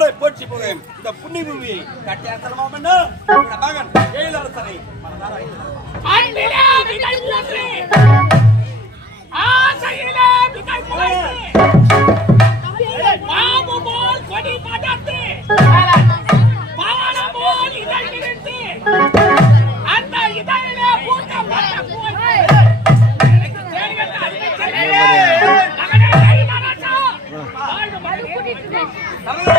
நாடை போற்றி போகிறேன். இந்த புண்ணிய பூமியை கட்டியாசனமாம் என்ன மகன் எழிலரசனை Come on.